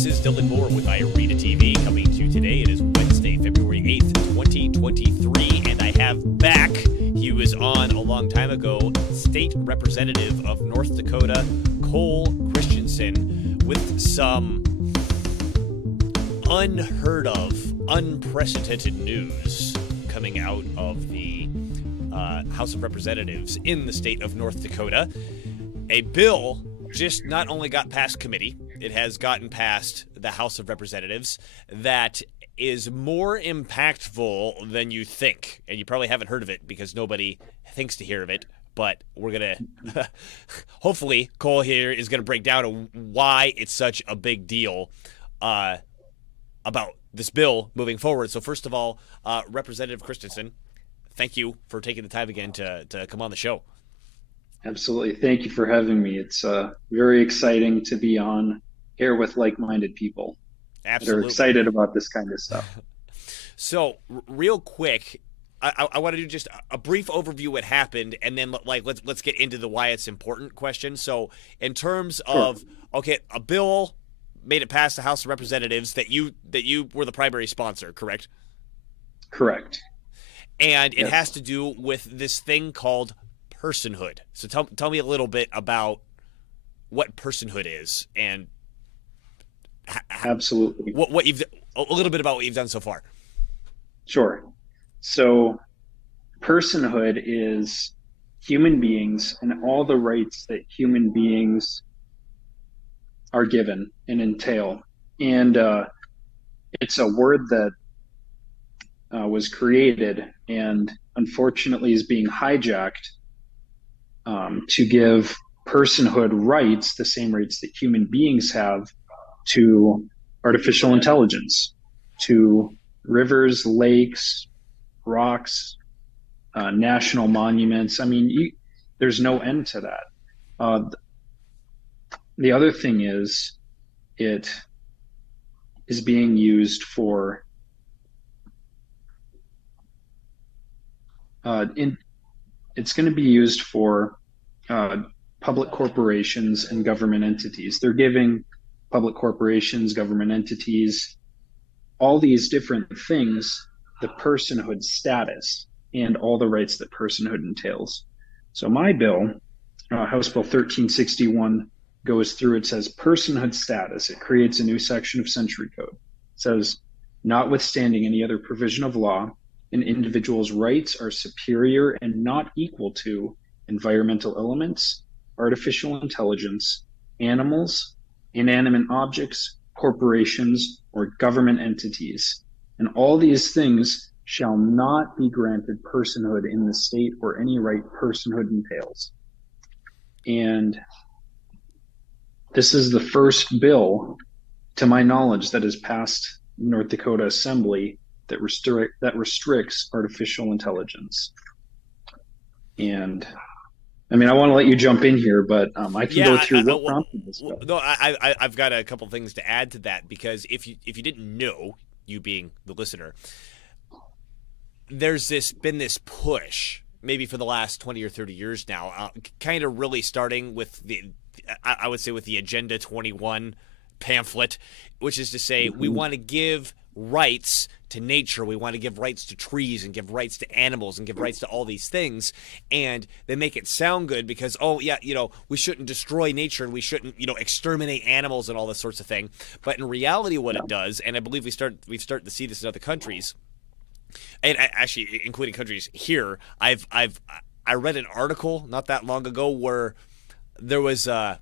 This is Dylan Moore with Irina TV coming to you today. It is Wednesday, February 8th, 2023, and I have back, he was on a long time ago, State Representative of North Dakota, Cole Christensen, with some unheard of, unprecedented news coming out of the House of Representatives in the state of North Dakota. A bill just not only got past committee, it has gotten past the House of Representatives that is more impactful than you think. And you probably haven't heard of it because nobody thinks to hear of it. But we're going to, hopefully, Cole here is going to break down why it's such a big deal about this bill moving forward. So first of all, Representative Christensen, thank you for taking the time again to come on the show. Absolutely. Thank you for having me. It's very exciting to be on here with like-minded people. Absolutely. That are excited about this kind of stuff. So real quick, I want to do just a brief overview what happened, and then let's get into the why it's important question. So in terms of, okay, a bill made it past the House of Representatives that you were the primary sponsor, correct? Correct. And it has to do with this thing called personhood. So tell me a little bit about what personhood is and absolutely what you've a little bit about what you've done so far. Sure. So personhood is human beings and all the rights that human beings are given and entail. And it's a word that was created and unfortunately is being hijacked to give personhood rights, the same rights that human beings have, to artificial intelligence, to rivers, lakes, rocks, national monuments. I mean, there's no end to that. The other thing is, it is being used for it's going to be used for public corporations and government entities. They're giving public corporations, government entities, all these different things, the personhood status and all the rights that personhood entails. So my bill, House Bill 1361, goes through. It says personhood status. It creates a new section of Century Code. It says, notwithstanding any other provision of law, an individual's rights are superior and not equal to environmental elements, artificial intelligence, animals, inanimate objects, corporations, or government entities. And all these things shall not be granted personhood in the state or any right personhood entails. And this is the first bill, to my knowledge, that has passed North Dakota Assembly that restricts artificial intelligence. And I mean, I want to let you jump in here, but I can go through what prompted this bill. No, I've got a couple things to add to that, because if you didn't know, you being the listener, there's been this push, maybe for the last 20 or 30 years now, kind of really starting with I would say with the Agenda 21 pamphlet, which is to say we want to give rights to nature, we want to give rights to trees and give rights to animals and give rights to all these things, and they make it sound good because, oh yeah, we shouldn't destroy nature and we shouldn't exterminate animals and all this sorts of thing. But in reality what it does, and I believe we've started to see this in other countries, and actually including countries here, I read an article not that long ago where there was a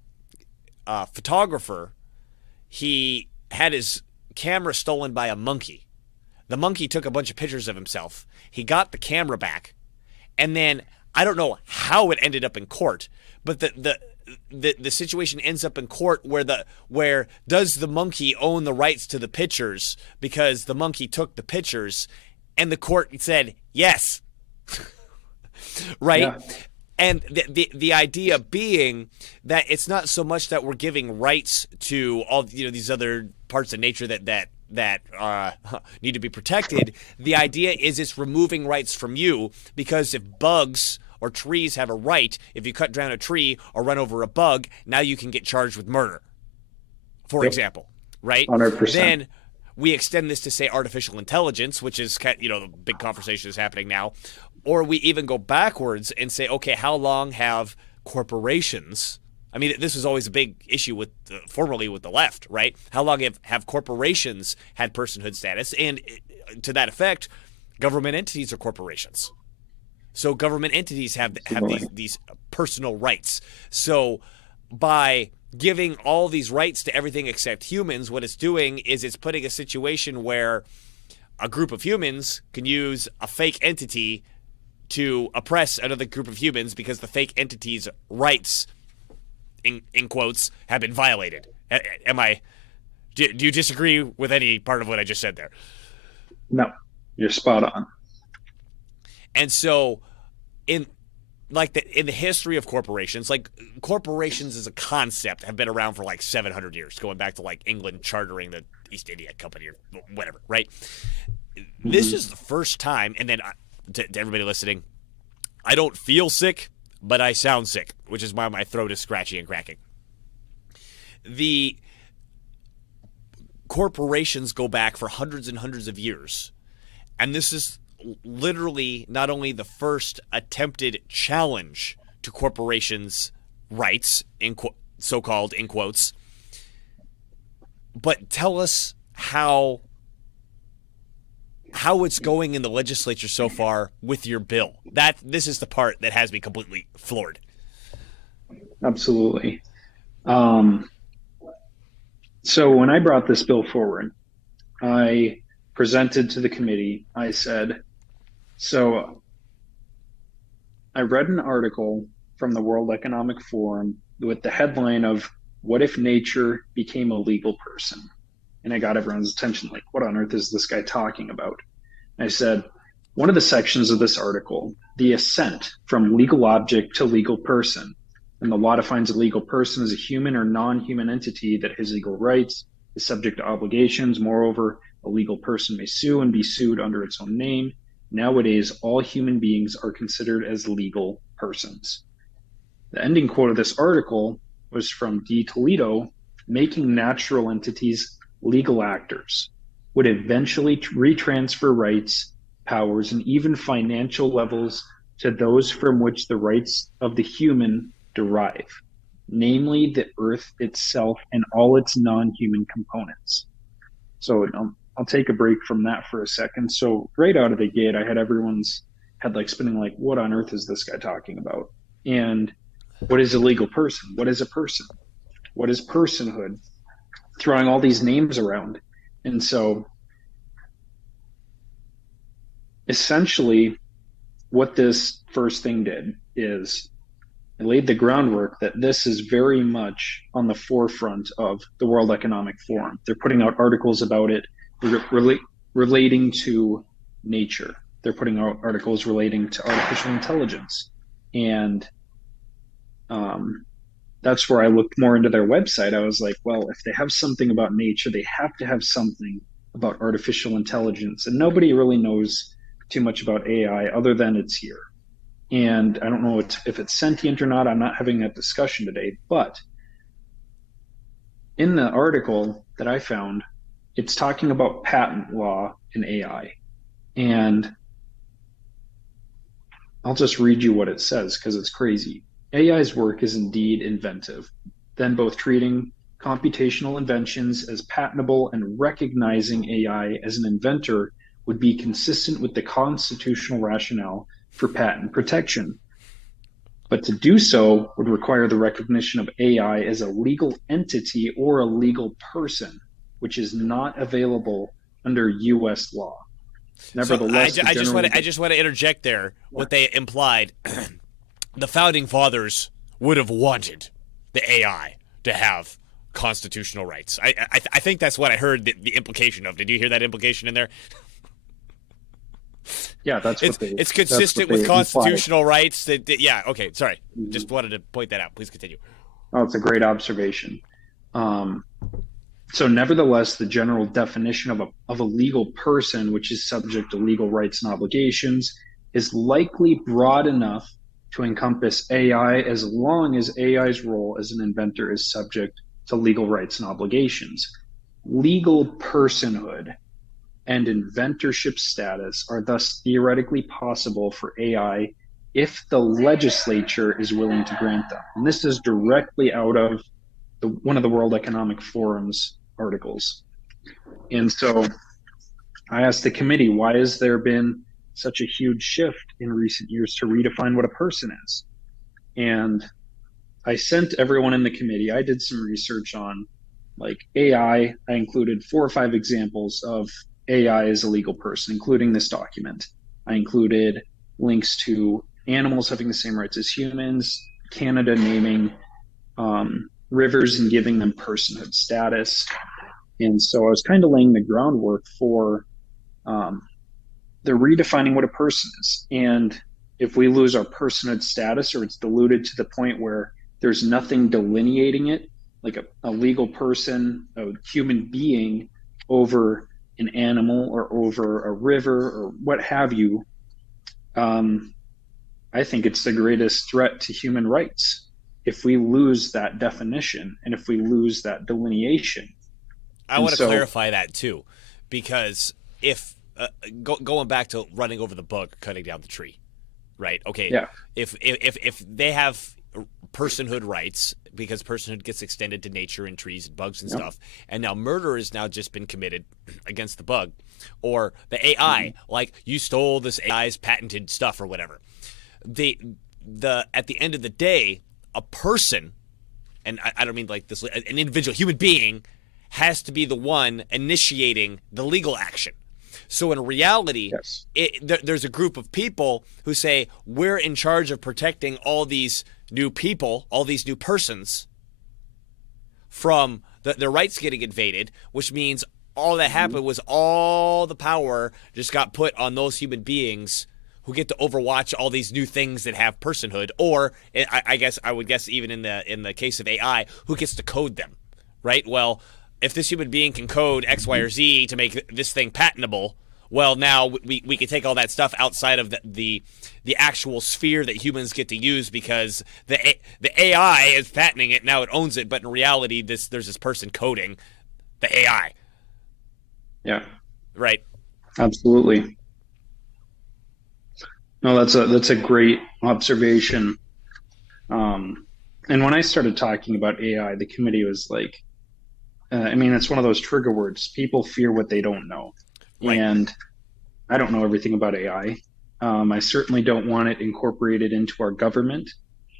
photographer. He had his camera stolen by a monkey. The monkey took a bunch of pictures of himself. He got the camera back, and then I don't know how it ended up in court, but the situation ends up in court where does the monkey own the rights to the pictures because the monkey took the pictures, and the court said yes. Right? Yeah. And the idea being that it's not so much that we're giving rights to all these other parts of nature that need to be protected. The idea is it's removing rights from you, because if bugs or trees have a right, if you cut down a tree or run over a bug, now you can get charged with murder, for example. right? 100%. Then we extend this to, say, artificial intelligence, which is, the big conversation is happening now. Or we even go backwards and say, okay, how long have corporations, I mean, this was always a big issue with formerly with the left, right? How long have corporations had personhood status? And to that effect, government entities are corporations. So government entities have these personal rights. So by giving all these rights to everything except humans, what it's doing is it's putting a situation where a group of humans can use a fake entity to oppress another group of humans because the fake entity's rights, in quotes, have been violated. Do you disagree with any part of what I just said there? No, you're spot on. And so in the history of corporations, like corporations as a concept have been around for like 700 years, going back to like England chartering the East India Company or whatever, right? Mm-hmm. This is the first time, and then to everybody listening, I don't feel sick, but I sound sick, which is why my throat is scratchy and cracking. The corporations go back for hundreds and hundreds of years, and this is literally not only the first attempted challenge to corporations' rights, so-called in quotes, but tell us how it's going in the legislature so far with your bill. This is the part that has me completely floored. Absolutely. So when I brought this bill forward, I presented to the committee, I said, so I read an article from the World Economic Forum with the headline of "What if nature became a legal person?" And I got everyone's attention, like, what on earth is this guy talking about? And I said, one of the sections of this article, the ascent from legal object to legal person, and the law defines a legal person as a human or non-human entity that has legal rights, is subject to obligations. Moreover, a legal person may sue and be sued under its own name. Nowadays, all human beings are considered as legal persons. The ending quote of this article was from D. Toledo: making natural entities legal actors would eventually retransfer rights, powers, and even financial levels to those from which the rights of the human derive, namely the earth itself and all its non-human components. So I'll take a break from that for a second. So right out of the gate, I had everyone's head like spinning, like, what on earth is this guy talking about? And what is a legal person? What is a person? What is personhood? Throwing all these names around. And so essentially what this first thing did is it laid the groundwork that this is very much on the forefront of the World Economic Forum. They're putting out articles about it relating to nature. They're putting out articles relating to artificial intelligence. And that's where I looked more into their website. I was like, well, if they have something about nature, they have to have something about artificial intelligence. And nobody really knows too much about AI other than it's here. And I don't know if it's sentient or not. I'm not having that discussion today. But in the article that I found, it's talking about patent law in AI. And I'll just read you what it says because it's crazy. AI's work is indeed inventive, then both treating computational inventions as patentable and recognizing AI as an inventor would be consistent with the constitutional rationale for patent protection. But to do so would require the recognition of AI as a legal entity or a legal person, which is not available under U.S. law. Nevertheless, so I just want to interject there what they implied. The founding fathers would have wanted the AI to have constitutional rights. I think that's what I heard the implication of. Did you hear that implication in there? Yeah, it's consistent with constitutional rights. Yeah, okay, sorry. Mm-hmm. Just wanted to point that out. Please continue. Oh, it's a great observation. So nevertheless, the general definition of a legal person, which is subject to legal rights and obligations, is likely broad enough to encompass AI as long as AI's role as an inventor is subject to legal rights and obligations. Legal personhood and inventorship status are thus theoretically possible for AI if the legislature is willing to grant them. And this is directly out of one of the World Economic Forum's articles. And so I asked the committee, why has there been such a huge shift in recent years to redefine what a person is? And I sent everyone in the committee, I did some research on like AI. I included 4 or 5 examples of AI as a legal person, including this document. I included links to animals having the same rights as humans, Canada naming rivers and giving them personhood status. And so I was kind of laying the groundwork for the redefining what a person is. And if we lose our personhood status, or it's diluted to the point where there's nothing delineating it, like a legal person, a human being over an animal or over a river or what have you, I think it's the greatest threat to human rights if we lose that definition and if we lose that delineation. I want to clarify that too, because if going back to running over the bug, cutting down the tree, right? Okay. Yeah. If they have personhood rights, because personhood gets extended to nature and trees and bugs and stuff, and now murder has now just been committed against the bug or the AI, like you stole this AI's patented stuff or whatever. At the end of the day, a person, and I don't mean like this, an individual human being has to be the one initiating the legal action. So in reality, there's a group of people who say, we're in charge of protecting all these new people, all these new persons from their rights getting invaded, which means all that happened was all the power just got put on those human beings who get to overwatch all these new things that have personhood, or I would guess even in the case of AI, who gets to code them, right? Well, if this human being can code X, Y, or Z to make this thing patentable, well, now we can take all that stuff outside of the actual sphere that humans get to use, because the AI is patenting it, now it owns it, but in reality, there's this person coding the AI. Yeah. Right. Absolutely. No, that's a great observation. And when I started talking about AI, the committee was like, I mean, it's one of those trigger words. People fear what they don't know. Right. And I don't know everything about AI. I certainly don't want it incorporated into our government,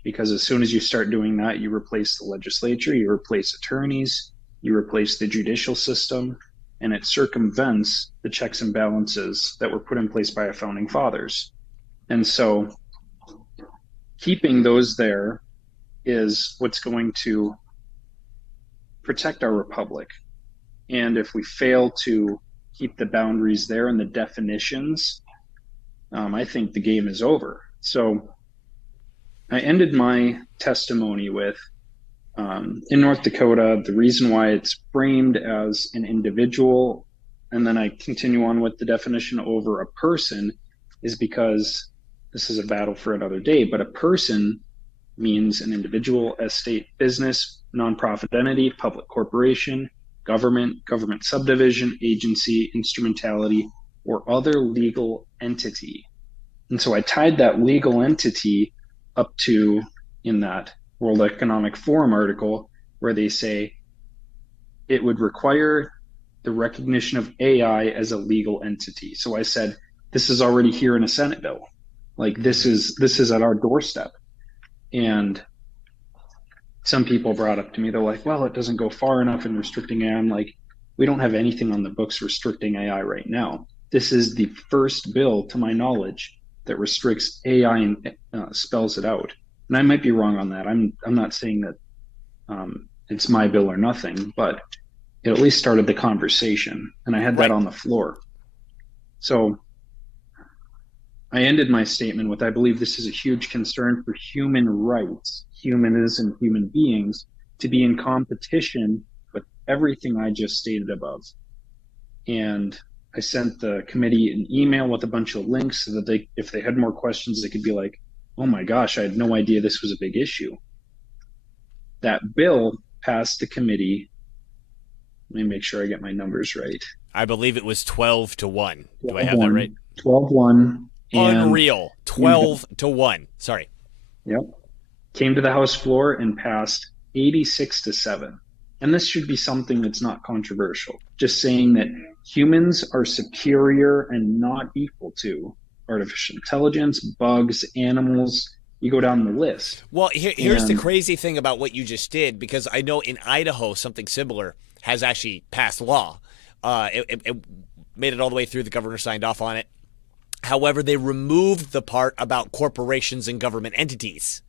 because as soon as you start doing that, you replace the legislature, you replace attorneys, you replace the judicial system, and it circumvents the checks and balances that were put in place by our founding fathers. And so keeping those there is what's going to protect our republic. And if we fail to keep the boundaries there and the definitions, I think the game is over. So I ended my testimony with, in North Dakota, the reason why it's framed as an individual, and then I continue on with the definition over a person, is because this is a battle for another day, but a person means an individual, estate, business, nonprofit entity, public corporation, government subdivision, agency, instrumentality, or other legal entity. And so I tied that legal entity up to, in that World Economic Forum article, where they say it would require the recognition of AI as a legal entity. So I said, this is already here in a Senate bill. Like this is at our doorstep. And some people brought up to me, they're like, well, it doesn't go far enough in restricting AI. I'm like, we don't have anything on the books restricting AI right now. This is the first bill, to my knowledge, that restricts AI and spells it out. And I might be wrong on that. I'm not saying that it's my bill or nothing, but it at least started the conversation, and I had that on the floor. So I ended my statement with, I believe this is a huge concern for human rights, humanism, human beings, to be in competition with everything I just stated above. And I sent the committee an email with a bunch of links so that if they had more questions, they could be like, oh my gosh, I had no idea this was a big issue. That bill passed the committee Let me make sure I get my numbers right. I believe it was 12-1. Do I have that 12-1, right? 12-1, and Unreal. 12-1. Sorry. yep, came to the House floor and passed 86-7. And this should be something that's not controversial. Just saying that humans are superior and not equal to artificial intelligence, bugs, animals. You go down the list. Well, here's the crazy thing about what you just did, because I know in Idaho something similar has actually passed law. It made it all the way through. The governor signed off on it. However, they removed the part about corporations and government entities.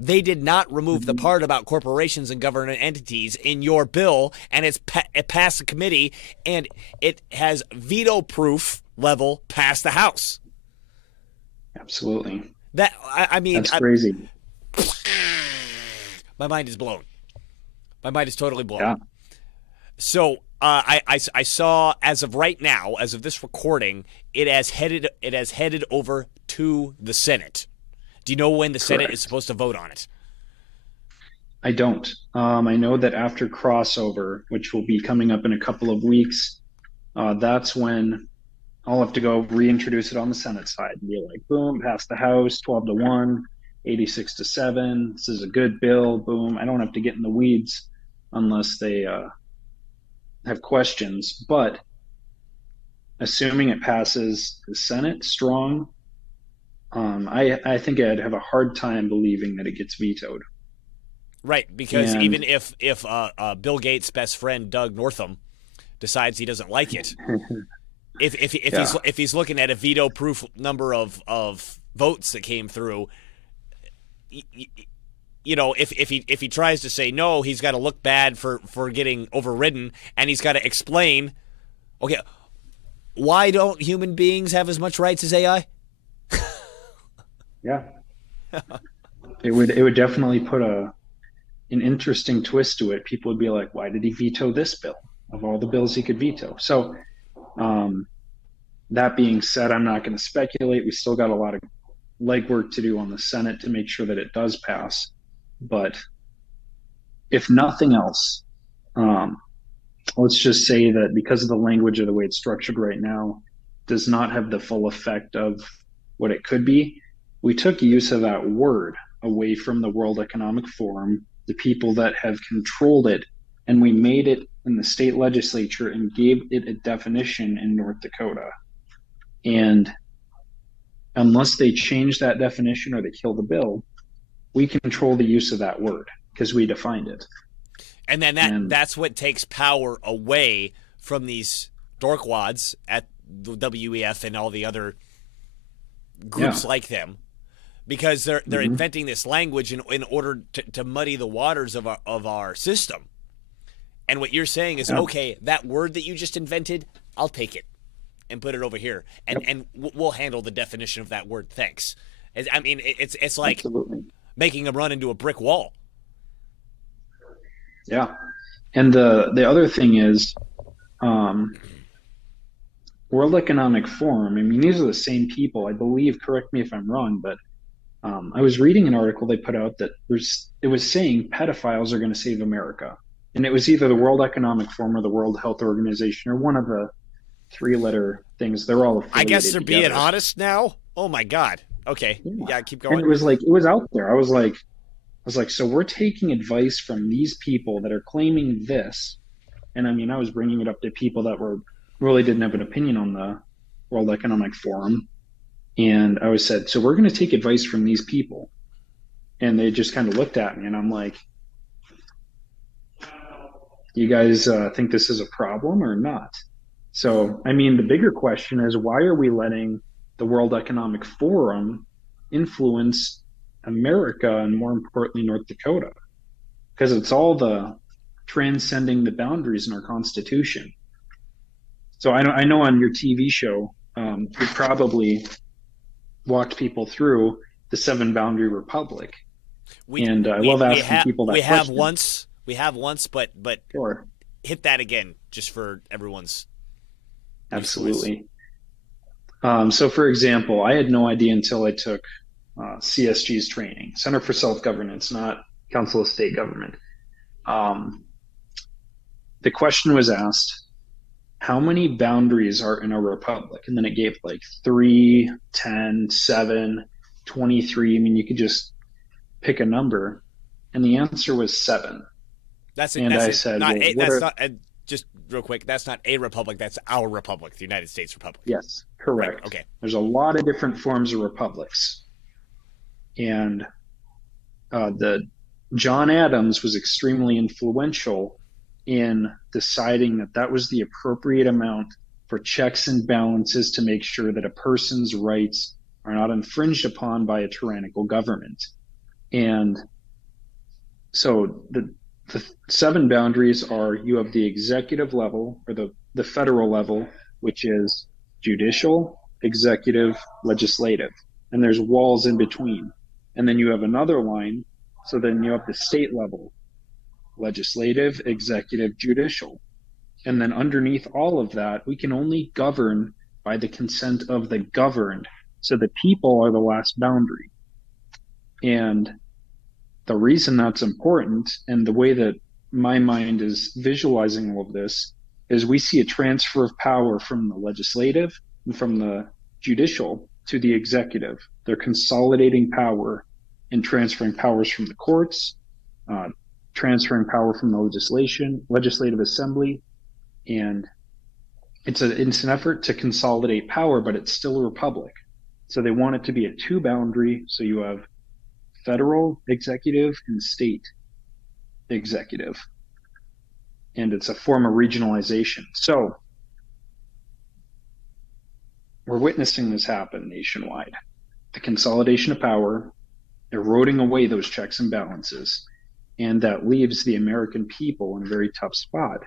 They did not remove the part about corporations and government entities in your bill, and it passed the committee, and it has veto-proof level past the House. Absolutely. That I mean, that's crazy. My mind is blown. My mind is totally blown. Yeah. So I saw, as of right now, as of this recording, it has headed over to the Senate. Do you know when the Senate is supposed to vote on it? I don't. I know that after crossover, which will be coming up in a couple of weeks, that's when I'll have to go reintroduce it on the Senate side and be like, boom, pass the House, 12-1, 86-7. This is a good bill. Boom. I don't have to get in the weeds unless they have questions. But assuming it passes the Senate strong, I think I'd have a hard time believing that it gets vetoed. Right, because even if Bill Gates' best friend Doug Northam decides he doesn't like it, if he's looking at a veto-proof number of votes that came through, you know, if he tries to say no, he's got to look bad for getting overridden, and he's got to explain, okay, why don't human beings have as much rights as AI? Yeah, it would definitely put an interesting twist to it. People would be like, why did he veto this bill of all the bills he could veto? So that being said, I'm not going to speculate. We still got a lot of legwork to do on the Senate to make sure that it does pass. But if nothing else, let's just say that because of the language or the way it's structured right now, does not have the full effect of what it could be. We took use of that word away from the World Economic Forum, the people that have controlled it, and we made it in the state legislature and gave it a definition in North Dakota. And unless they change that definition or they kill the bill, we control the use of that word because we defined it. And then that's what takes power away from these dorkwads at the WEF and all the other groups like them, because they're inventing this language in order to muddy the waters of our system. And what you're saying is, okay, that word that you just invented, I'll take it and put it over here, and we'll handle the definition of that word. Thanks. I mean, it's like making them run into a brick wall. Yeah, and the other thing is, World Economic Forum. I mean, these are the same people, I believe. Correct me if I'm wrong, but I was reading an article they put out that it was saying pedophiles are going to save America, and it was either the World Economic Forum or the World Health Organization or one of the three-letter things. They're all affiliated I guess they're together. being honest now. Oh my God. Okay, yeah, keep going. And it was out there. I was like, so we're taking advice from these people that are claiming this, and I mean, I was bringing it up to people that really didn't have an opinion on the World Economic Forum. And I said, so we're going to take advice from these people. And they just kind of looked at me, and I'm like, you guys think this is a problem or not? So, I mean, the bigger question is, why are we letting the World Economic Forum influence America and, more importantly, North Dakota? Because it's all the transcending the boundaries in our Constitution. So I know on your TV show, you probably walked people through the 7 boundary republic. I love asking people that question. We have once, but sure. Hit that again just for everyone's. Absolutely. So for example, I had no idea until I took CSG's training, Center for Self-Governance, not Council of State Government. the question was asked, how many boundaries are in a republic? And then it gave like 3, 10, 7, 23. I mean, you could just pick a number. And the answer was 7. And I said, not well, a, what that's are, not just real quick. That's not a republic. That's our republic, the United States Republic. yes, Right. correct. Okay. There's a lot of different forms of republics. And the John Adams was extremely influential in deciding that that was the appropriate amount for checks and balances to make sure that a person's rights are not infringed upon by a tyrannical government. And so the 7 boundaries are: you have the executive level, or the federal level, which is judicial, executive, legislative. And there's walls in between. And then you have another line. So then you have the state level: legislative, executive, judicial. And then underneath all of that, we can only govern by the consent of the governed. So the people are the last boundary. And the reason that's important, and the way that my mind is visualizing all of this, is we see a transfer of power from the legislative and from the judicial to the executive. They're consolidating power and transferring powers from the courts, transferring power from the legislative assembly. And it's an effort to consolidate power, but it's still a republic. So they want it to be a 2 boundary. So you have federal executive and state executive. And it's a form of regionalization. So we're witnessing this happen nationwide. The consolidation of power, eroding away those checks and balances. And that leaves the American people in a very tough spot.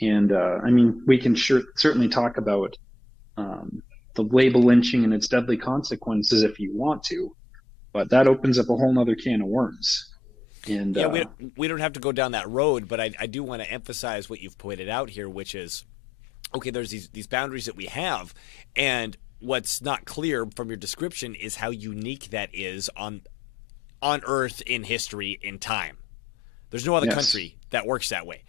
And I mean, we can certainly talk about the label lynching and its deadly consequences if you want to, but that opens up a whole nother can of worms. And yeah, we don't have to go down that road, but I do want to emphasize what you've pointed out here, which is, okay, there's these boundaries that we have, and what's not clear from your description is how unique that is on Earth, in history, in time. There's no other country that works that way.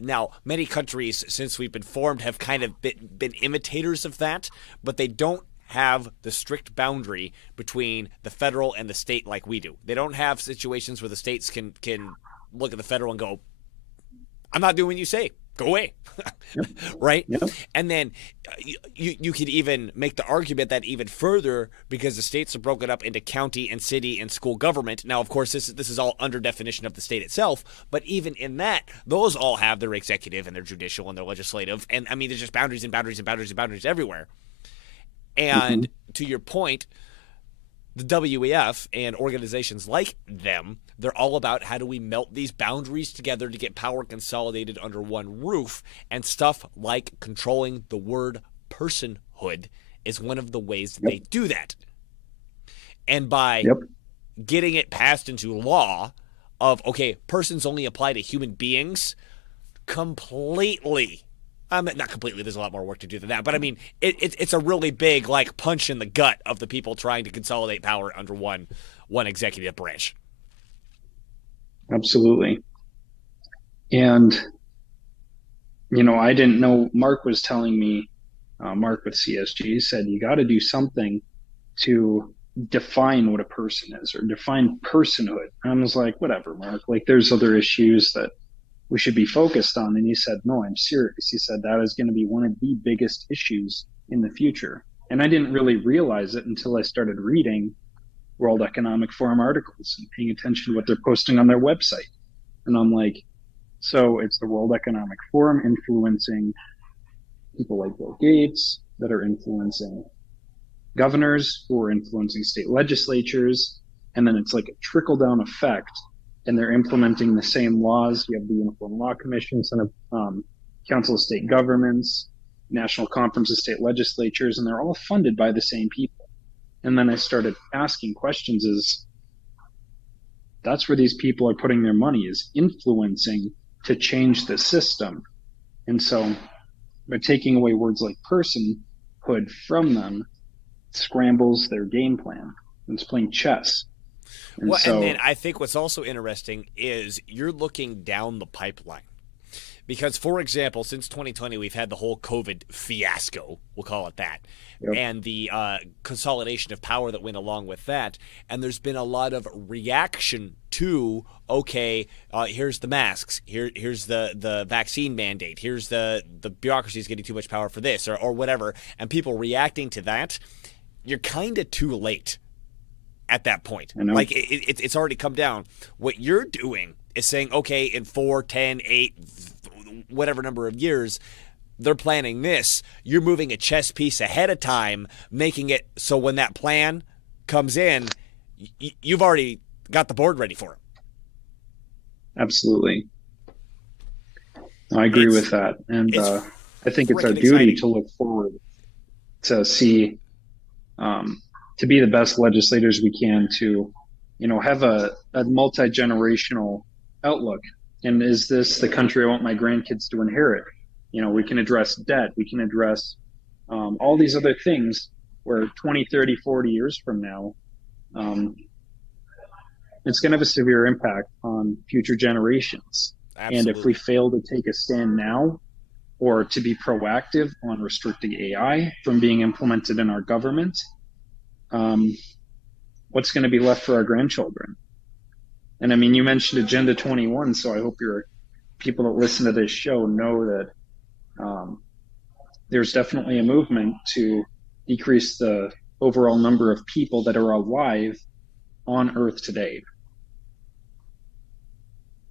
Now, many countries, since we've been formed, have kind of been imitators of that, but they don't have the strict boundary between the federal and the state like we do. They don't have situations where the states can look at the federal and go, I'm not doing what you say. Go away. Yep. Right? Yep. And then you could even make the argument that even further, because the states are broken up into county and city and school government. Now, of course, this is all under definition of the state itself, but even in that, those all have their executive and their judicial and their legislative. And I mean, there's just boundaries and boundaries and boundaries and boundaries everywhere. And to your point, the WEF and organizations like them, they're all about how do we melt these boundaries together to get power consolidated under one roof, and stuff like controlling the word personhood is one of the ways that they do that. And by getting it passed into law of, okay, persons only apply to human beings, completely, not completely, there's a lot more work to do than that, but I mean, it's a really big like punch in the gut of the people trying to consolidate power under one executive branch. Absolutely. And, I didn't know, Mark was telling me, Mark with CSG said, you got to do something to define what a person is, or define personhood. And I was like, whatever, Mark, like there's other issues that we should be focused on. And he said, no, I'm serious. He said that is going to be one of the biggest issues in the future. And I didn't really realize it until I started reading World Economic Forum articles and paying attention to what they're posting on their website. And I'm like, so it's the World Economic Forum influencing people like Bill Gates, that are influencing governors, who are influencing state legislatures. And then it's like a trickle down effect, and they're implementing the same laws. You have the Uniform Law Commission, Senate, Council of State Governments, National Conference of State Legislatures, and they're all funded by the same people. And then I started asking questions: is that's where these people are putting their money, is influencing to change the system. And so by taking away words like personhood from them, it scrambles their game plan. It's playing chess. And then I think what's also interesting is you're looking down the pipeline, Because, for example, since 2020, we've had the whole COVID fiasco, we'll call it that, Yep. and the consolidation of power that went along with that. And there's been a lot of reaction to, okay, here's the masks, here's the vaccine mandate, here's the bureaucracy is getting too much power for this, or whatever, and people reacting to that. You're kind of too late at that point. Like, it's already come down. What you're doing is saying, okay, in 4, 10, 8, whatever number of years, they're planning this. You're moving a chess piece ahead of time, making it so when that plan comes in, you've already got the board ready for it. Absolutely. I agree with that. And I think it's our duty to look forward to see, to be the best legislators we can, to, have a multi-generational outlook. And is this the country I want my grandkids to inherit? We can address debt. We can address all these other things where 20, 30, 40 years from now, it's going to have a severe impact on future generations. Absolutely. And if we fail to take a stand now, or to be proactive on restricting AI from being implemented in our government, what's going to be left for our grandchildren? And I mean, you mentioned Agenda 21, so I hope your people that listen to this show know that there's definitely a movement to decrease the overall number of people that are alive on Earth today.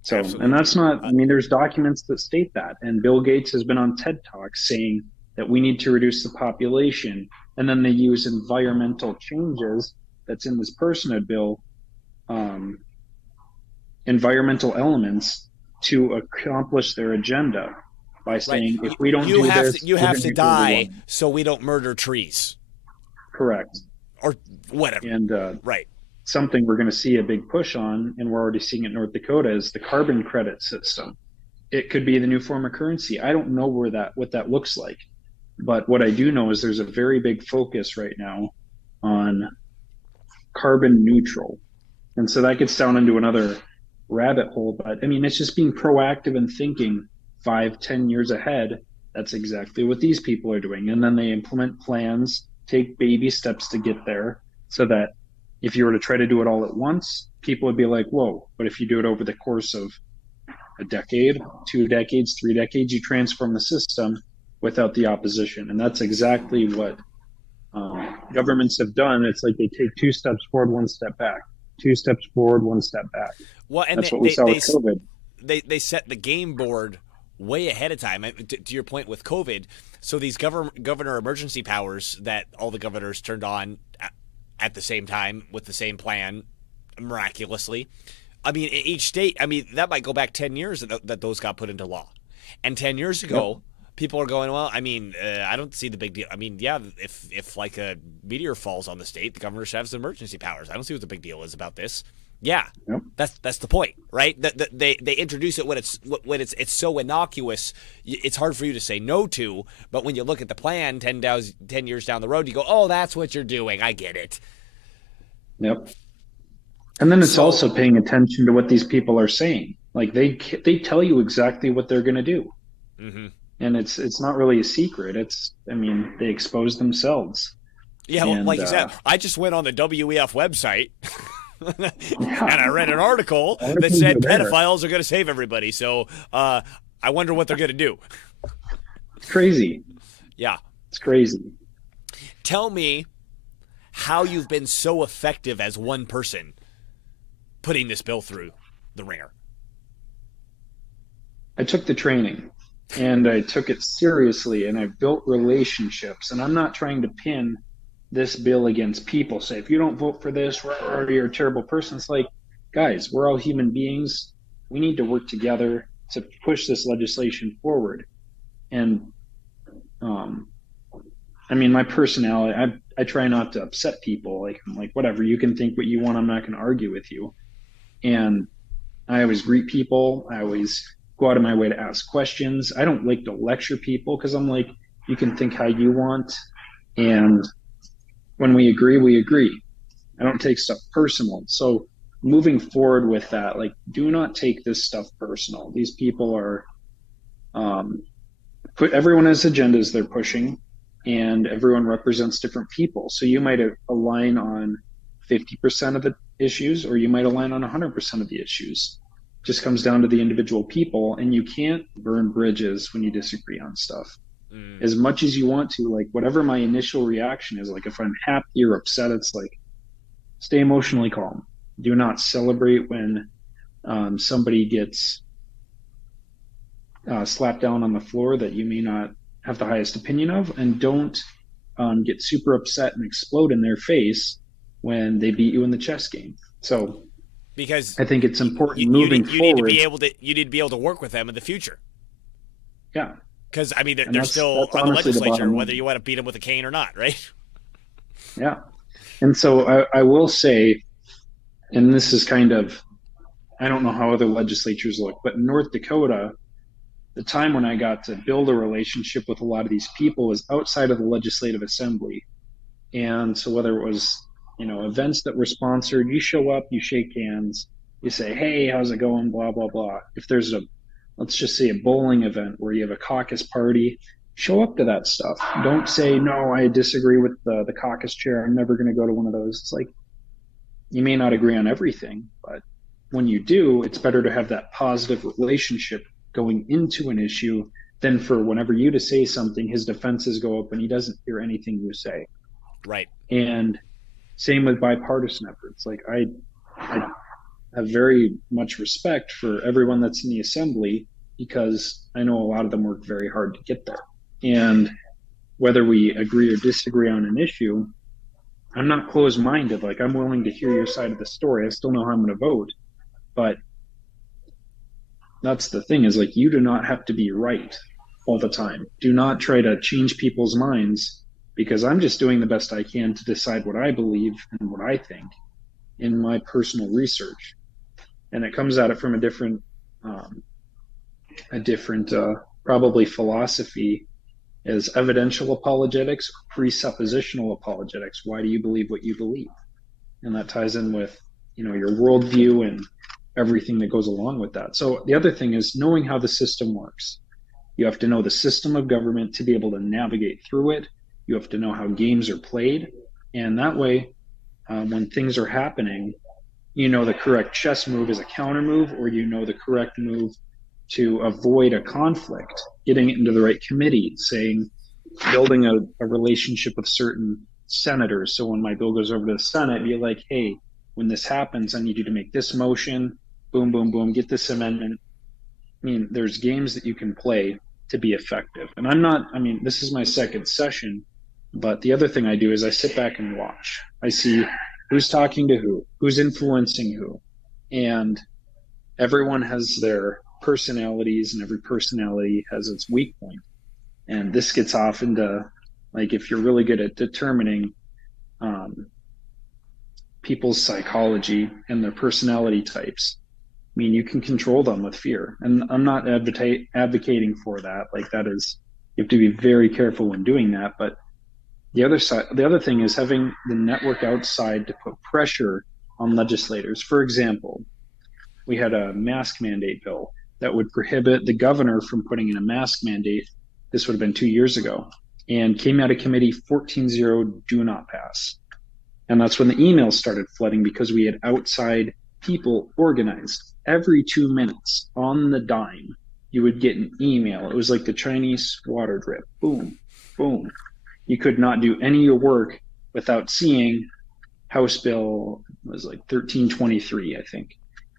So, absolutely. And that's not, I mean, there's documents that state that. And Bill Gates has been on TED Talks saying that we need to reduce the population. And then they use environmental changes that's in this personhood bill, environmental elements to accomplish their agenda by saying, right, if we don't do this, you have to die so we don't murder trees. Correct. Or whatever. And right. Something we're going to see a big push on, and we're already seeing it in North Dakota, is the carbon credit system. It could be the new form of currency. I don't know what that looks like, but what I do know is there's a very big focus right now on carbon neutral, and so that gets down into another rabbit hole. But I mean, it's just being proactive and thinking 5, 10 years ahead. That's exactly what these people are doing, and then they implement plans, take baby steps to get there, so that if you were to try to do it all at once, people would be like, whoa. But if you do it over the course of a decade, 2 decades, 3 decades, you transform the system without the opposition. And that's exactly what governments have done. It's like they take 2 steps forward, 1 step back, 2 steps forward, 1 step back. Well, and that's what we saw with COVID. They set the game board way ahead of time. To your point with COVID, so these governor emergency powers that all the governors turned on at the same time with the same plan, miraculously. I mean, in each state, I mean, that might go back 10 years that those got put into law. And 10 years ago, people are going, well, I mean, I don't see the big deal. I mean, yeah, if like a meteor falls on the state, the governor should have some emergency powers. I don't see what the big deal is about this. Yeah, that's the point, right? They introduce it when it's so innocuous, it's hard for you to say no to. But when you look at the plan 10 years down the road, you go, oh, that's what you're doing. I get it. Yep. And then it's also paying attention to what these people are saying. Like they tell you exactly what they're going to do, and it's not really a secret. They expose themselves. Yeah, well, like you said, I just went on the WEF website. And I read an article that said pedophiles are going to save everybody. So I wonder what they're going to do. It's crazy. Yeah. It's crazy. Tell me how you've been so effective as one person putting this bill through the ringer. I took the training and I took it seriously, and I built relationships, and I'm not trying to pin this bill against people. Say, if you don't vote for this, you're a terrible person. It's like, guys, we're all human beings. We need to work together to push this legislation forward. And my personality, I try not to upset people. I'm like, whatever, you can think what you want. I'm not going to argue with you. And I always greet people. I always go out of my way to ask questions. I don't like to lecture people, because I'm like, you can think how you want. And when we agree, we agree. I don't take stuff personal. So moving forward with that, like, do not take this stuff personal. These people are um, put everyone has agendas they're pushing, and everyone represents different people. So you might align on 50% of the issues, or you might align on 100% of the issues. Just comes down to the individual people, and you can't burn bridges when you disagree on stuff. As much as you want to, like whatever my initial reaction is, like if I'm happy or upset, it's like stay emotionally calm. Do not celebrate when somebody gets slapped down on the floor that you may not have the highest opinion of, and don't get super upset and explode in their face when they beat you in the chess game. So because I think it's important moving you need to forward. be able to work with them in the future. Yeah, Because I mean, and they're still that's on the honestly the legislature, bottom whether line. you want to beat them with a cane or not, right? Yeah, and so I will say, and this is kind of, I don't know how other legislatures look, but in North Dakota, the time when I got to build a relationship with a lot of these people was outside of the legislative assembly. And so whether it was, events that were sponsored, you show up, you shake hands, you say, hey, how's it going? Blah, blah, blah. If there's let's just say a bowling event where you have a caucus party, show up to that stuff. Don't say, no, I disagree with the caucus chair. I'm never going to go to one of those. It's like, you may not agree on everything, but when you do, it's better to have that positive relationship going into an issue than for whenever you to say something, his defenses go up and he doesn't hear anything you say. Right. And same with bipartisan efforts. Like I have very much respect for everyone that's in the assembly because I know a lot of them work very hard to get there. And whether we agree or disagree on an issue, I'm not closed minded. Like I'm willing to hear your side of the story. I still know how I'm going to vote, but that's the thing is like you do not have to be right all the time. Do not try to change people's minds because I'm just doing the best I can to decide what I believe and what I think in my personal research. And it comes at it from probably philosophy as evidential apologetics or presuppositional apologetics. Why do you believe what you believe? And that ties in with, your worldview and everything that goes along with that. So the other thing is knowing how the system works. You have to know the system of government to be able to navigate through it. You have to know how games are played. And that way, when things are happening, you know the correct chess move is a counter move, or you know the correct move to avoid a conflict, getting it into the right committee, building a relationship with certain senators. So when my bill goes over to the Senate, be like, hey, when this happens, I need you to make this motion, boom, boom, boom, get this amendment. I mean, there's games that you can play to be effective. And this is my second session, but the other thing I do is I sit back and watch. I see who's talking to who's influencing who. And everyone has their personalities and every personality has its weak point. And this gets off into, like, if you're really good at determining people's psychology and their personality types, I mean, you can control them with fear. And I'm not advocating for that. Like that is, you have to be very careful when doing that. But the other thing is having the network outside to put pressure on legislators. For example, we had a mask mandate bill that would prohibit the governor from putting in a mask mandate. This would have been 2 years ago, and came out of committee 14-0, do not pass. And that's when the emails started flooding because we had outside people organized. Every 2 minutes on the dime, you would get an email. It was like the Chinese water drip. Boom, boom. You could not do any of your work without seeing House Bill was like 1323, I think.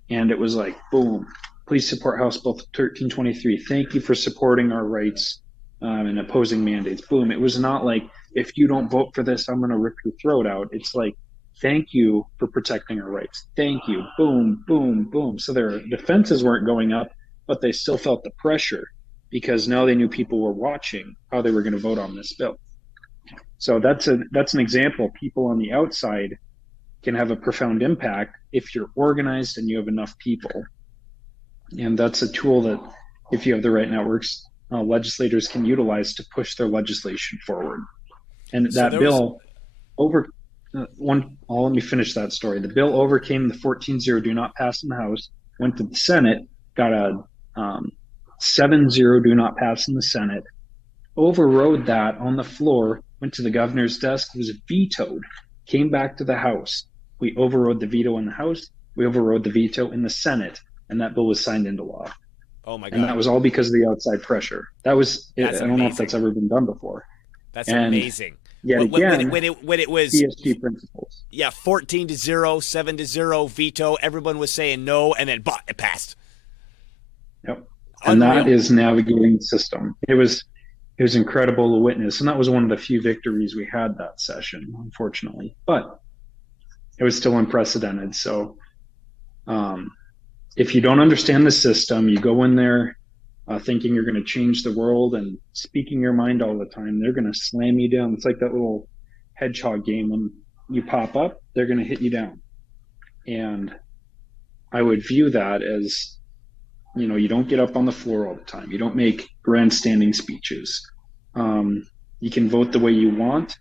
And it was like, boom, please support House Bill 1323. Thank you for supporting our rights and opposing mandates. Boom. It was not like, if you don't vote for this, I'm going to rip your throat out. It's like, thank you for protecting our rights. Thank you. Boom, boom, boom. So their defenses weren't going up, but they still felt the pressure because now they knew people were watching how they were going to vote on this bill. So that's an example. People on the outside can have a profound impact if you're organized and you have enough people. And that's a tool that, if you have the right networks, legislators can utilize to push their legislation forward. And that bill let me finish that story. The bill overcame the 14-0 do not pass in the House, went to the Senate, got a 7-0 do not pass in the Senate, overrode that on the floor, went to the governor's desk, was vetoed, came back to the House. We overrode the veto in the House. We overrode the veto in the Senate, and that bill was signed into law. Oh my God. And that was all because of the outside pressure. I don't know if that's ever been done before. That's amazing. Yet again, when it was ESG principles. Yeah, 14-0, 7-0 veto. Everyone was saying no, and then it passed. Yep. And that is navigating the system. It was incredible to witness, and that was one of the few victories we had that session, unfortunately. But it was still unprecedented. So, if you don't understand the system, you go in there thinking you're going to change the world and speaking your mind all the time, they're going to slam you down. It's like that little hedgehog game. When you pop up, they're going to hit you down. And I would view that as, you don't get up on the floor all the time. You don't make grandstanding speeches. You can vote the way you want,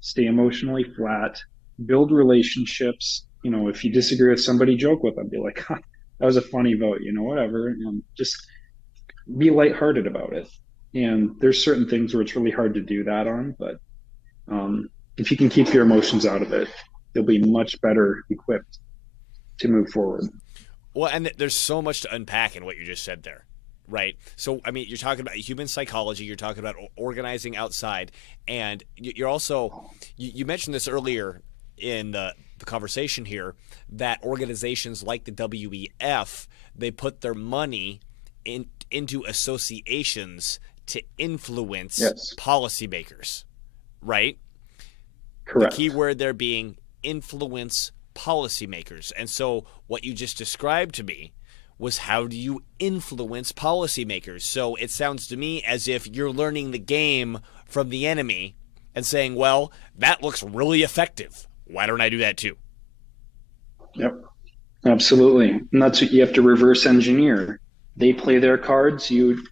stay emotionally flat, build relationships. If you disagree with somebody, joke with them. Be like, huh, that was a funny vote, whatever. And just be lighthearted about it. And there's certain things where it's really hard to do that on, but if you can keep your emotions out of it, you'll be much better equipped to move forward. Well, and there's so much to unpack in what you just said there, right? So, I mean, you're talking about human psychology, you're talking about organizing outside, and you're also, you mentioned this earlier in the conversation here, that organizations like the WEF, they put their money into associations to influence policymakers, right? Correct. The key word there being influence policymakers. And so what you just described to me was, how do you influence policymakers? So it sounds to me as if you're learning the game from the enemy and saying, well, that looks really effective. Why don't I do that too? Yep, absolutely. And that's what you have to reverse engineer. They play their cards, you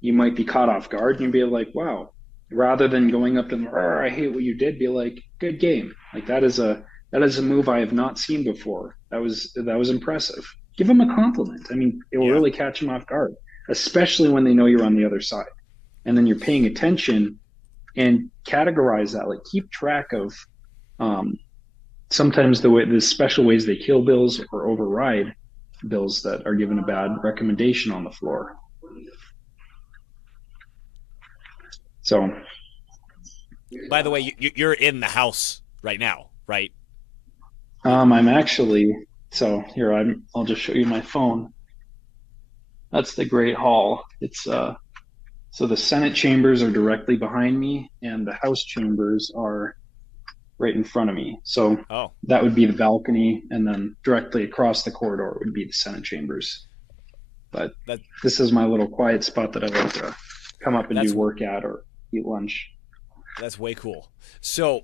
might be caught off guard, and you'd be like, wow. Rather than going up to them, I hate what you did, be like, good game. Like that is a move I have not seen before. That was impressive. Give them a compliment. I mean, it will really catch them off guard, especially when they know you're on the other side. And then you're paying attention and categorize that, like keep track of sometimes the special ways they kill bills or override bills that are given a bad recommendation on the floor. So, by the way, you're in the house right now, right? I'm actually, so here, I'll just show you my phone. That's the Great Hall. It's so the Senate chambers are directly behind me, and the House chambers are right in front of me. So that would be the balcony, and then directly across the corridor would be the Senate chambers. But this is my little quiet spot that I like to come up and do work at or eat lunch. That's way cool. So,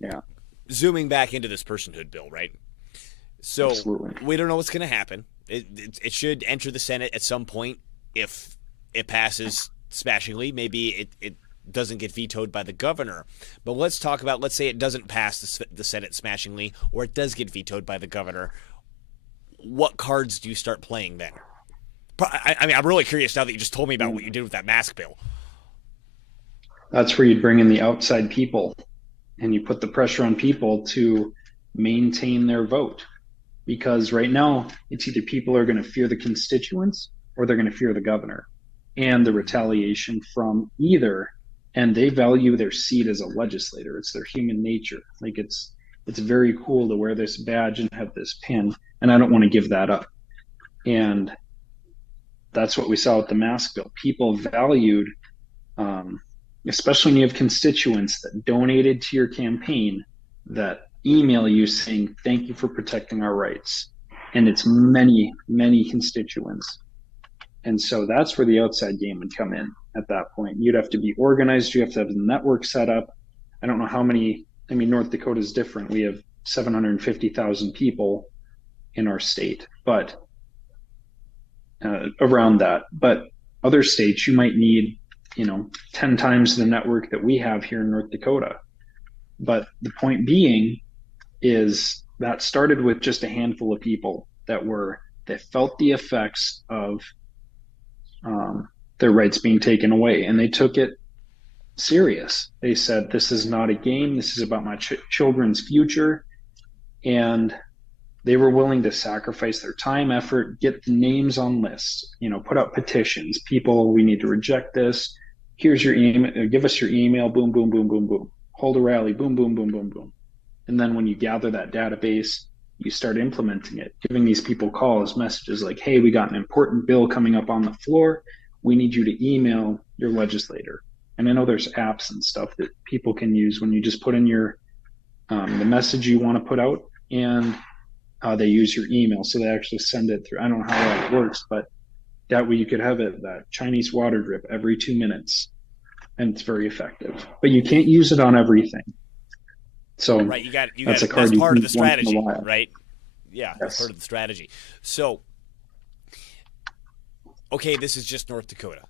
yeah, zooming back into this personhood bill, right? So absolutely. We don't know what's going to happen. It should enter the Senate at some point if it passes smashingly. Maybe it doesn't get vetoed by the governor. But let's talk about, let's say it doesn't pass the Senate smashingly, or it does get vetoed by the governor. What cards do you start playing then? I mean, I'm really curious now that you just told me about what you did with that mask bill. That's where you bring in the outside people, and you put the pressure on people to maintain their vote. Because right now, it's either people are going to fear the constituents or they're going to fear the governor and the retaliation from either. And they value their seat as a legislator. It's their human nature. Like it's very cool to wear this badge and have this pin, and I don't want to give that up. And that's what we saw with the mask bill. People valued, especially when you have constituents that donated to your campaign, that email you saying, thank you for protecting our rights. And it's many, many constituents. And so that's where the outside game would come in at that point. You'd have to be organized. You have to have the network set up. I don't know how many, I mean, North Dakota is different. We have 750,000 people in our state, but around that. But other states, you might need, 10 times the network that we have here in North Dakota. But the point being is that started with just a handful of people that felt the effects of their rights being taken away, and they took it serious. They said, "This is not a game. This is about my children's future," and they were willing to sacrifice their time, effort, get the names on lists, put out petitions. People, we need to reject this. Here's your email. Give us your email. Boom, boom, boom, boom, boom. Hold a rally. Boom, boom, boom, boom, boom. And then when you gather that database, you start implementing it, giving these people calls, messages like, "Hey, we got an important bill coming up on the floor. We need you to email your legislator." And I know there's apps and stuff that people can use when you just put in the message you want to put out, and they use your email. So they actually send it through. I don't know how that works, but that way you could have that Chinese water drip every 2 minutes, and it's very effective. But you can't use it on everything. So right, that's part of the strategy, right? Yeah, yes. That's part of the strategy. So, okay, this is just North Dakota,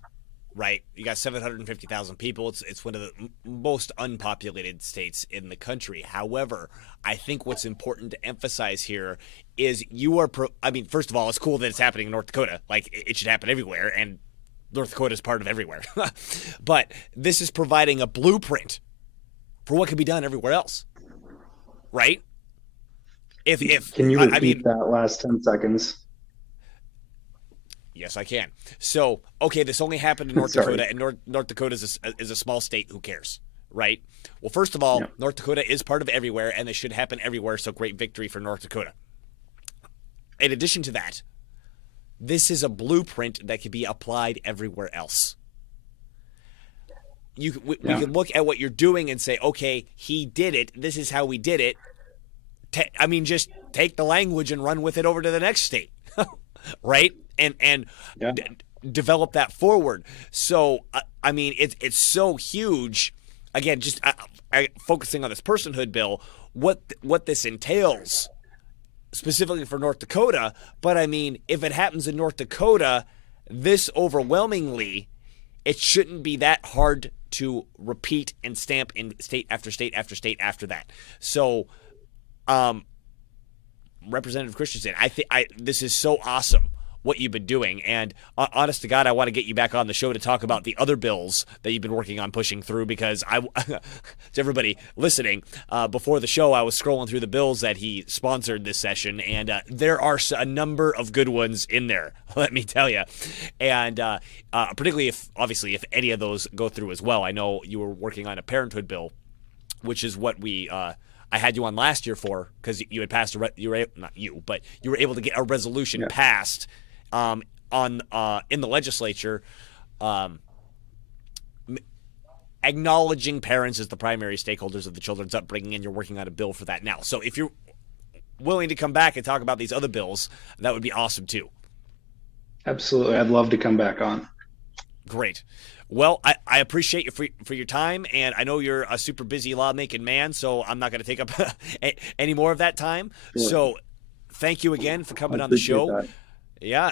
right? You got 750,000 people. It's one of the most unpopulated states in the country. However, I think what's important to emphasize here is first of all, it's cool that it's happening in North Dakota. Like, it should happen everywhere, and North Dakota is part of everywhere. But this is providing a blueprint for what can be done everywhere else, right? Can you repeat that last 10 seconds? Yes, I can. So, okay, this only happened in North Dakota, and North Dakota is a small state. Who cares, right? Well, first of all, North Dakota is part of everywhere, and this should happen everywhere, so great victory for North Dakota. In addition to that, this is a blueprint that can be applied everywhere else. We can look at what you're doing and say, okay, he did it. This is how we did it. Just take the language and run with it over to the next state, right? And develop that forward. So, it's so huge. Again, just focusing on this personhood bill, what this entails specifically for North Dakota. But if it happens in North Dakota, this overwhelmingly, it shouldn't be that hard to repeat and stamp in state after state after state after that. So, Representative Christensen, this is so awesome what you've been doing, and honest to God, I want to get you back on the show to talk about the other bills that you've been working on pushing through, because to everybody listening, before the show, I was scrolling through the bills that he sponsored this session, and there are a number of good ones in there, let me tell you, and particularly if any of those go through as well. I know you were working on a parenthood bill, which is what I had you on last year for, because you had passed you were able to get a resolution passed in the legislature, acknowledging parents as the primary stakeholders of the children's upbringing, and you're working on a bill for that now. So if you're willing to come back and talk about these other bills, that would be awesome too. Absolutely, I'd love to come back on. Great. Well, I appreciate you for your time, and I know you're a super busy lawmaking man, so I'm not going to take up any more of that time. Sure. So thank you again for coming on the show. That. Yeah.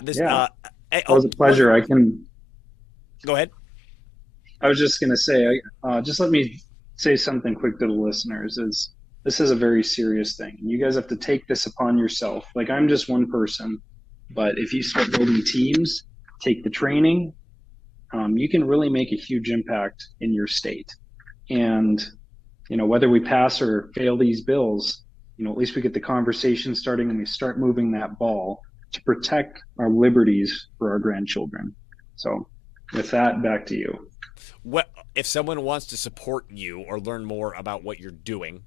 It was a pleasure. I can go ahead. I was just going to say, just let me say something quick to the listeners. This is a very serious thing. You guys have to take this upon yourself. Like, I'm just one person, but if you start building teams, take the training, you can really make a huge impact in your state. And, whether we pass or fail these bills, at least we get the conversation starting and we start moving that ball to protect our liberties for our grandchildren. So with that, back to you. Well, if someone wants to support you or learn more about what you're doing,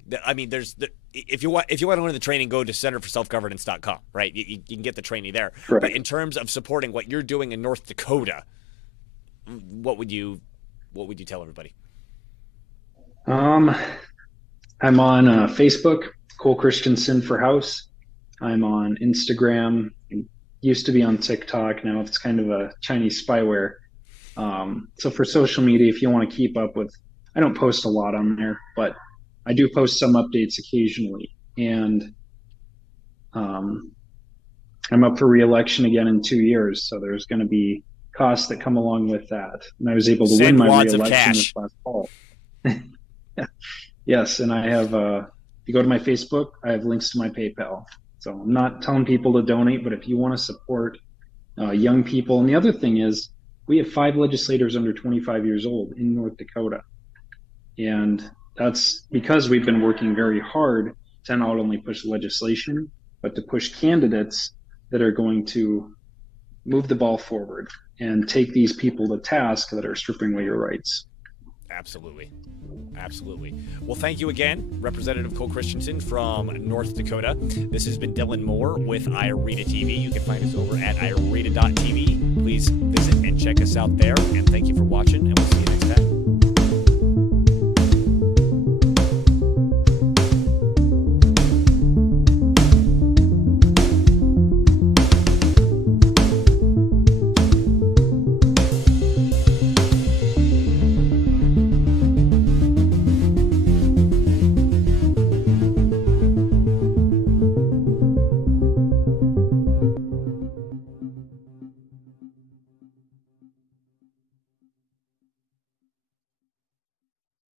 if you want to learn the training, go to centerforselfgovernance.com, right? You can get the training there. Correct. But in terms of supporting what you're doing in North Dakota, what would you tell everybody? I'm on Facebook, Cole Christensen for House. I'm on Instagram. Used to be on TikTok. Now it's kind of a Chinese spyware. So for social media, if you want to keep up with, I don't post a lot on there, but I do post some updates occasionally. And I'm up for re-election again in 2 years, so there's going to be costs that come along with that. And I was able to win my re-election this last fall. Yes, and I have, if you go to my Facebook, I have links to my PayPal. So I'm not telling people to donate, but if you want to support young people, and the other thing is, We have 5 legislators under 25 years old in North Dakota. And that's because we've been working very hard to not only push legislation, but to push candidates that are going to move the ball forward and take these people to task that are stripping away your rights. Absolutely. Absolutely. Well, thank you again, Representative Cole Christensen from North Dakota. This has been Dylan Moore with IRETA TV. You can find us over at ireta.tv. Please visit and check us out there. And thank you for watching, and we'll see you next time.